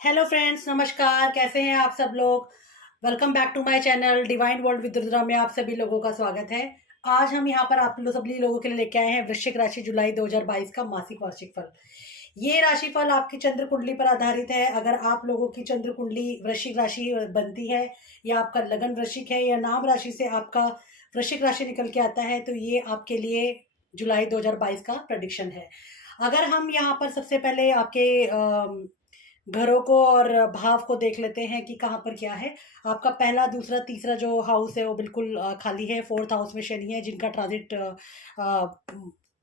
Hello friends, नमस्कार। कैसे हैं आप सब लोग। Welcome back to my channel divine world with Rudra में आप सभी लोगों का स्वागत है। आज हम यहाँ पर आप सभी लोगों के लिए लेके आए हैं वृश्चिक राशि जुलाई 2022 का मासिक वार्षिक फल। ये राशिफल आपकी चंद्र कुंडली पर आधारित है। अगर आप लोगों की चंद्र कुंडली वृश्चिक राशि बनती है या आपका लगन वृश्चिक है या नाम राशि से आपका वृश्चिक राशि निकल के आता है तो ये आपके लिए जुलाई 2022 का प्रेडिक्शन है। अगर हम यहाँ पर सबसे पहले आपके घरों को और भाव को देख लेते हैं कि कहाँ पर क्या है। आपका पहला, दूसरा, तीसरा जो हाउस है वो बिल्कुल खाली है। फोर्थ हाउस में शनि है जिनका ट्रांजिट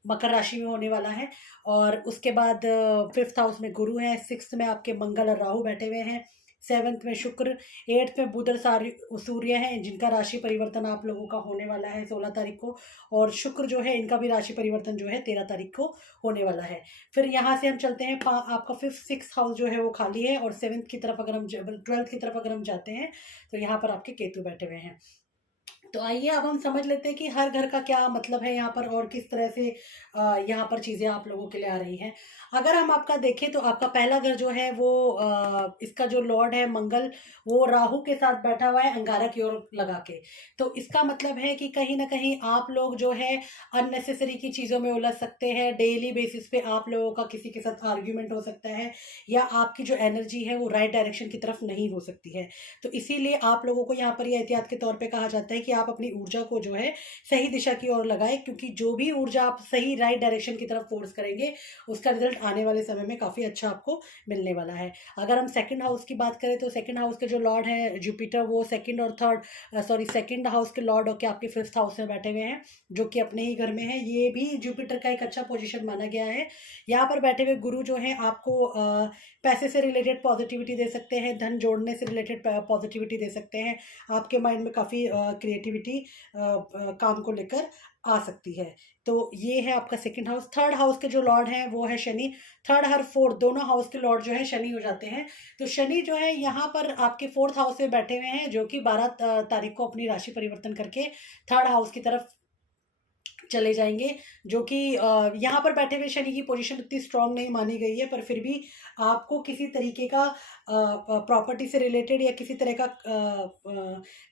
मकर राशि में होने वाला है। और उसके बाद फिफ्थ हाउस में गुरु है, सिक्स्थ में आपके मंगल और राहु बैठे हुए हैं, सेवन्थ में शुक्र, एट्थ में बुध और सूर्य हैं जिनका राशि परिवर्तन आप लोगों का होने वाला है 16 तारीख को। और शुक्र जो है इनका भी राशि परिवर्तन जो है 13 तारीख को होने वाला है। फिर यहाँ से हम चलते हैं, आपका फिफ्थ सिक्स हाउस जो है वो खाली है। और सेवन्थ की तरफ अगर हम ट्वेल्थ की तरफ अगर हम जाते हैं तो यहाँ पर आपके केतु बैठे हुए हैं। तो आइए अब हम समझ लेते हैं कि हर घर का क्या मतलब है यहाँ पर और किस तरह से यहाँ पर चीज़ें आप लोगों के लिए आ रही हैं। अगर हम आपका देखें तो आपका पहला घर जो है वो इसका जो लॉर्ड है मंगल, वो राहु के साथ बैठा हुआ है अंगारक की ओर लगा के। तो इसका मतलब है कि कहीं ना कहीं आप लोग जो है अननेसेसरी की चीज़ों में उलझ सकते हैं। डेली बेसिस पे आप लोगों का किसी के साथ आर्ग्यूमेंट हो सकता है या आपकी जो एनर्जी है वो राइट डायरेक्शन की तरफ नहीं हो सकती है। तो इसीलिए आप लोगों को यहाँ पर ये एहतियात के तौर पे कहा जाता है कि आप अपनी ऊर्जा को जो है सही दिशा की ओर लगाएं, क्योंकि जो भी ऊर्जा आप सही राइट डायरेक्शन की तरफ फोर्स करेंगे उसका रिजल्ट आने वाले समय में काफ़ी अच्छा आपको मिलने वाला है। अगर हम सेकंड हाउस की बात करें तो सेकंड हाउस के जो लॉर्ड है जुपिटर, वो सेकंड और थर्ड सेकंड हाउस के लॉर्ड होकर आपके फिफ्थ हाउस में बैठे हुए हैं जो कि अपने ही घर में है। ये भी जुपिटर का एक अच्छा पोजिशन माना गया है। यहाँ पर बैठे हुए गुरु जो है आपको पैसे से रिलेटेड पॉजिटिविटी दे सकते हैं, धन जोड़ने से रिलेटेड पॉजिटिविटी दे सकते हैं। आपके माइंड में काफ़ी क्रिएटिविटी काम को लेकर आ सकती है। तो ये है आपका सेकंड हाउस। थर्ड हाउस के जो लॉर्ड हैं वो है शनि। थर्ड हर फोर्थ दोनों हाउस के लॉर्ड जो है शनि हो जाते हैं। तो शनि जो है यहाँ पर आपके फोर्थ हाउस में बैठे हुए हैं जो कि 12 तारीख को अपनी राशि परिवर्तन करके थर्ड हाउस की तरफ चले जाएंगे। जो कि यहाँ पर बैठे हुए शनि की पोजीशन इतनी स्ट्रांग नहीं मानी गई है, पर फिर भी आपको किसी तरीके का प्रॉपर्टी से रिलेटेड या किसी तरह का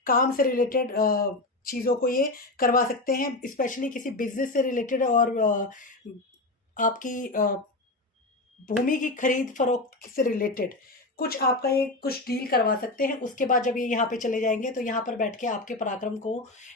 काम से रिलेटेड चीज़ों को ये करवा सकते हैं, स्पेशली किसी बिजनेस से रिलेटेड और आपकी भूमि की खरीद फरोख्त से रिलेटेड कुछ आपका ये कुछ डील करवा सकते हैं। उसके बाद जब ये यहाँ पे चले जाएंगे तो यहाँ पर बैठ के आपके पराक्रम को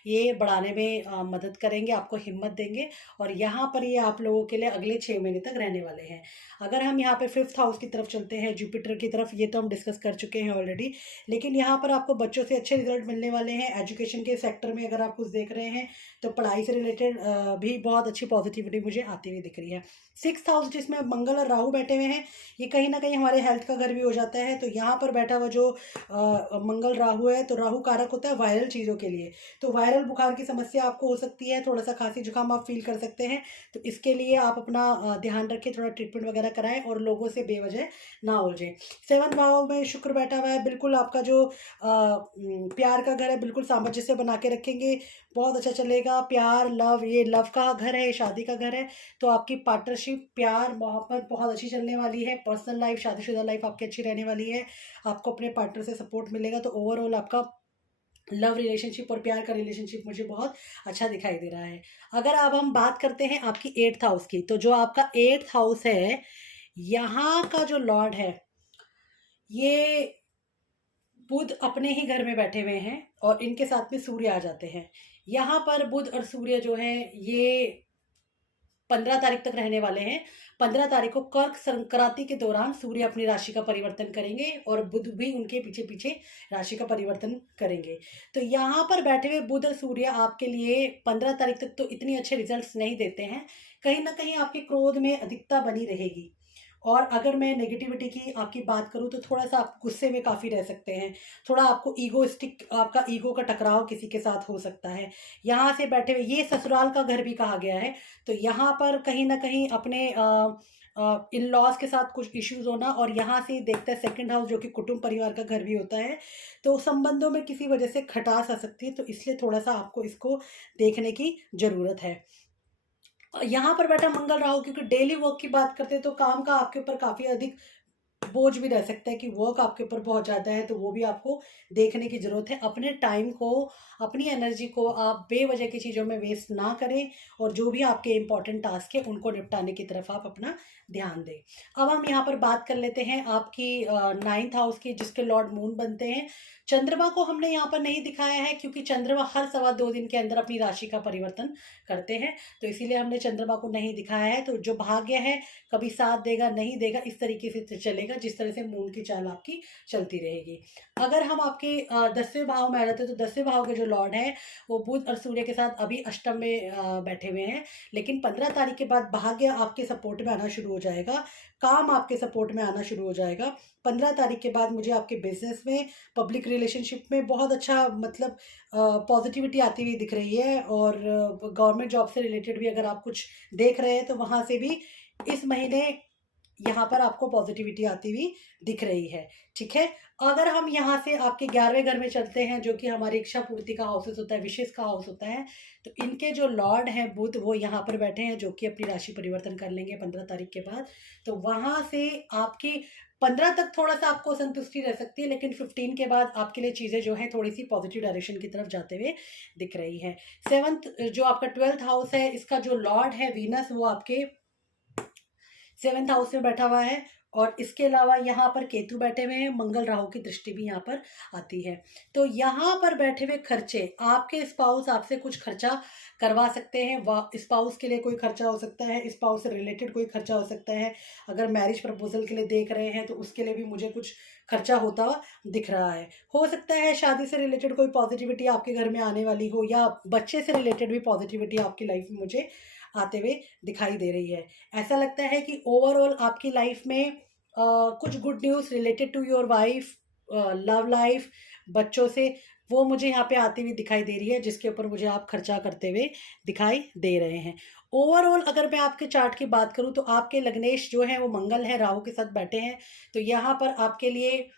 ये बढ़ाने में मदद करेंगे, आपको हिम्मत देंगे। और यहाँ पर ये आप लोगों के लिए अगले 6 महीने तक रहने वाले हैं। अगर हम यहाँ पे फिफ्थ हाउस की तरफ चलते हैं, जुपिटर की तरफ, ये तो हम डिस्कस कर चुके हैं ऑलरेडी। लेकिन यहाँ पर आपको बच्चों से अच्छे रिजल्ट मिलने वाले हैं। एजुकेशन के सेक्टर में अगर आप कुछ देख रहे हैं तो पढ़ाई से रिलेटेड भी बहुत अच्छी पॉजिटिविटी मुझे आती हुई दिख रही है। सिक्स्थ हाउस जिसमें मंगल और राहु बैठे हुए हैं, ये कहीं ना कहीं हमारे हेल्थ का घर भी हो जाता है। तो यहाँ पर बैठा हुआ जो मंगल राहु है, तो राहु कारक होता है वायरल चीज़ों के लिए। तो वायरल बुखार की समस्या आपको हो सकती है, थोड़ा सा खांसी जुकाम आप फील कर सकते हैं। तो इसके लिए आप अपना ध्यान रखें, थोड़ा ट्रीटमेंट वगैरह कराएं और लोगों से बेवजह ना उलझें। सेवंथ भाव में शुक्र बैठा हुआ है, बिल्कुल आपका जो प्यार का घर है बिल्कुल सामंजस्य बना के रखेंगे, बहुत अच्छा चलेगा। प्यार, लव, ये लव का घर है, शादी का घर है। तो आपकी पार्टनरशिप, प्यार, मोहब्बत बहुत अच्छी चलने वाली है। पर्सनल लाइफ, शादीशुदा लाइफ आपकी अच्छी रहने वाली है। आपको अपने पार्टनर से सपोर्ट मिलेगा। तो ओवरऑल आपका लव रिलेशनशिप और प्यार का रिलेशनशिप मुझे बहुत अच्छा दिखाई दे रहा है। अगर अब हम बात करते हैं आपकी एट्थ हाउस की, तो जो आपका एट्थ हाउस है, यहाँ का जो लॉर्ड है ये बुध अपने ही घर में बैठे हुए हैं और इनके साथ में सूर्य आ जाते हैं। यहाँ पर बुध और सूर्य जो है ये 15 तारीख तक रहने वाले हैं। 15 तारीख को कर्क संक्रांति के दौरान सूर्य अपनी राशि का परिवर्तन करेंगे और बुध भी उनके पीछे पीछे राशि का परिवर्तन करेंगे। तो यहाँ पर बैठे हुए बुध और सूर्य आपके लिए 15 तारीख तक तो इतनी अच्छे रिजल्ट्स नहीं देते हैं। कहीं ना कहीं आपके क्रोध में अधिकता बनी रहेगी। और अगर मैं नेगेटिविटी की आपकी बात करूं तो थोड़ा सा आप गुस्से में काफ़ी रह सकते हैं। थोड़ा आपको ईगोइस्टिक, आपका ईगो का टकराव किसी के साथ हो सकता है। यहाँ से बैठे हुए, ये ससुराल का घर भी कहा गया है। तो यहाँ पर कहीं ना कहीं अपने इन लॉज के साथ कुछ इश्यूज होना। और यहाँ से देखते हैं सेकंड हाउस जो कि कुटुंब परिवार का घर भी होता है। तो संबंधों में किसी वजह से खटास आ सकती है। तो इसलिए थोड़ा सा आपको इसको देखने की ज़रूरत है। यहाँ पर बैठा मंगल राहु, क्योंकि डेली वर्क की बात करते हैं तो काम का आपके ऊपर काफ़ी अधिक बोझ भी रह सकता है कि वर्क आपके ऊपर बहुत ज़्यादा है, तो वो भी आपको देखने की ज़रूरत है। अपने टाइम को, अपनी एनर्जी को आप बेवजह की चीज़ों में वेस्ट ना करें, और जो भी आपके इंपॉर्टेंट टास्क है उनको निपटाने की तरफ आप अपना ध्यान दें। अब हम यहाँ पर बात कर लेते हैं आपकी 9th हाउस की, जिसके लॉर्ड मून बनते हैं। चंद्रमा को हमने यहाँ पर नहीं दिखाया है, क्योंकि चंद्रमा हर 2.25 दिन के अंदर अपनी राशि का परिवर्तन करते हैं, तो इसीलिए हमने चंद्रमा को नहीं दिखाया है। तो जो भाग्य है, कभी साथ देगा, नहीं देगा, इस तरीके से चलेगा जिस तरह से मून की चाल आपकी चलती रहेगी। अगर हम आपके 10वें भाव में आ जाते हैं, तो 10वें भाव के जो लॉर्ड हैं वो बुध और सूर्य के साथ अभी अष्टम में बैठे हुए हैं, लेकिन 15 तारीख के बाद भाग्य आपके सपोर्ट में आना शुरू हो जाएगा, काम आपके सपोर्ट में आना शुरू हो जाएगा। 15 तारीख के बाद मुझे आपके बिजनेस में, पब्लिक रिलेशनशिप में बहुत अच्छा मतलब पॉजिटिविटी आती हुई दिख रही है, और गवर्नमेंट जॉब से रिलेटेड भी अगर आप कुछ देख रहे हैं तो वहाँ से भी इस महीने यहाँ पर आपको पॉजिटिविटी आती हुई दिख रही है। ठीक है, अगर हम यहाँ से आपके 11वें घर में चलते हैं, जो कि हमारी इच्छा पूर्ति का हाउसेस होता है, विशेष का हाउस होता है, तो इनके जो लॉर्ड हैं बुध, वो यहाँ पर बैठे हैं, जो कि अपनी राशि परिवर्तन कर लेंगे 15 तारीख के बाद। तो वहाँ से आपकी 15 तक थोड़ा सा आपको संतुष्टि रह सकती है, लेकिन 15 के बाद आपके लिए चीज़ें जो है थोड़ी सी पॉजिटिव डायरेक्शन की तरफ जाते हुए दिख रही हैं। 7th जो आपका 12th हाउस है, इसका जो लॉर्ड है वीनस, वो आपके 7th हाउस में बैठा हुआ है, और इसके अलावा यहाँ पर केतु बैठे हुए हैं, मंगल राहु की दृष्टि भी यहाँ पर आती है। तो यहाँ पर बैठे हुए खर्चे, आपके स्पाउस आपसे कुछ खर्चा करवा सकते हैं, स्पाउस के लिए कोई खर्चा हो सकता है, स्पाउस से रिलेटेड कोई खर्चा हो सकता है। अगर मैरिज प्रपोजल के लिए देख रहे हैं तो उसके लिए भी मुझे कुछ खर्चा होता हुआ दिख रहा है। हो सकता है शादी से रिलेटेड कोई पॉजिटिविटी आपके घर में आने वाली हो, या बच्चे से रिलेटेड भी पॉजिटिविटी आपकी लाइफ में मुझे आते हुए दिखाई दे रही है। ऐसा लगता है कि ओवरऑल आपकी लाइफ में कुछ good news related to your wife, love life, बच्चों से, वो मुझे यहाँ पे आती हुई दिखाई दे रही है, जिसके ऊपर मुझे आप खर्चा करते हुए दिखाई दे रहे हैं। ओवरऑल अगर मैं आपके चार्ट की बात करूँ, तो आपके लग्नेश जो है वो मंगल है, राहु के साथ बैठे हैं, तो यहाँ पर आपके लिए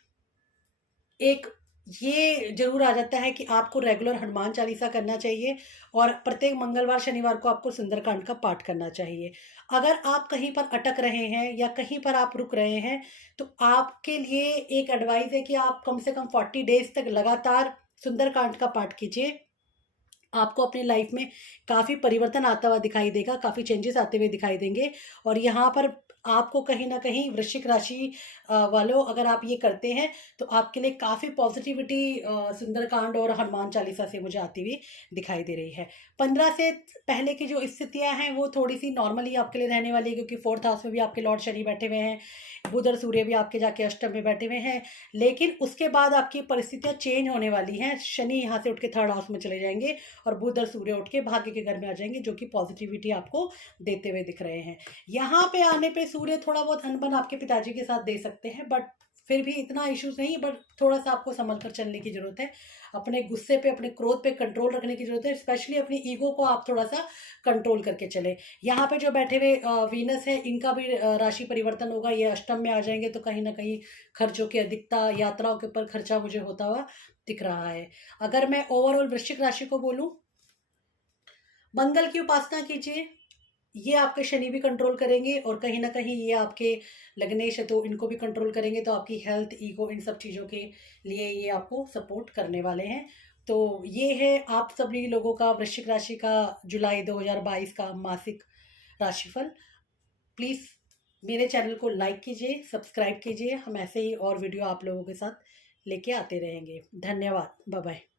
एक ये ज़रूर आ जाता है कि आपको रेगुलर हनुमान चालीसा करना चाहिए, और प्रत्येक मंगलवार शनिवार को आपको सुंदरकांड का पाठ करना चाहिए। अगर आप कहीं पर अटक रहे हैं या कहीं पर आप रुक रहे हैं, तो आपके लिए एक एडवाइस है कि आप कम से कम 40 डेज तक लगातार सुंदरकांड का पाठ कीजिए। आपको अपनी लाइफ में काफ़ी परिवर्तन आता हुआ दिखाई देगा, काफ़ी चेंजेस आते हुए दिखाई देंगे, और यहाँ पर आपको कहीं न कहीं वृश्चिक राशि वालों, अगर आप ये करते हैं तो आपके लिए काफ़ी पॉजिटिविटी सुंदरकांड और हनुमान चालीसा से मुझे आती हुई दिखाई दे रही है। 15 से पहले की जो स्थितियाँ हैं वो थोड़ी-सी नॉर्मली आपके लिए रहने वाली है, क्योंकि 4th हाउस में भी आपके लॉर्ड शनि बैठे हुए हैं, बुध और सूर्य भी आपके जाके अष्टम में बैठे हुए हैं। लेकिन उसके बाद आपकी परिस्थितियाँ चेंज होने वाली हैं। शनि यहाँ से उठ के 3rd हाउस में चले जाएँगे, और बुध और सूर्य उठ के भाग्य के घर में आ जाएंगे, जो कि पॉजिटिविटी आपको देते हुए दिख रहे हैं। यहाँ पे आने पे सूर्य थोड़ा बहुत अनबन आपके पिताजी के साथ दे सकते हैं, बट फिर भी इतना इश्यूज नहीं, बट थोड़ा सा आपको संभल कर चलने की जरूरत है। अपने गुस्से पे, अपने क्रोध पे कंट्रोल रखने की जरूरत है, स्पेशली अपनी ईगो को आप थोड़ा सा कंट्रोल करके चले। यहाँ पे जो बैठे हुए वीनस है, इनका भी राशि परिवर्तन होगा, ये अष्टम में आ जाएंगे, तो कहीं ना कहीं खर्चों की अधिकता, यात्राओं के ऊपर खर्चा मुझे होता हुआ दिख रहा है। अगर मैं ओवरऑल वृश्चिक राशि को बोलूं, मंगल की उपासना कीजिए, ये आपके शनि भी कंट्रोल करेंगे, और कहीं ना कहीं ये आपके लग्नेश है तो इनको भी कंट्रोल करेंगे, तो आपकी हेल्थ, ईगो, इन सब चीज़ों के लिए ये आपको सपोर्ट करने वाले हैं। तो ये है आप सभी लोगों का वृश्चिक राशि का जुलाई 2022 का मासिक राशिफल। प्लीज़ मेरे चैनल को लाइक कीजिए, सब्सक्राइब कीजिए, हम ऐसे ही और वीडियो आप लोगों के साथ लेके आते रहेंगे। धन्यवाद, बाय बाय।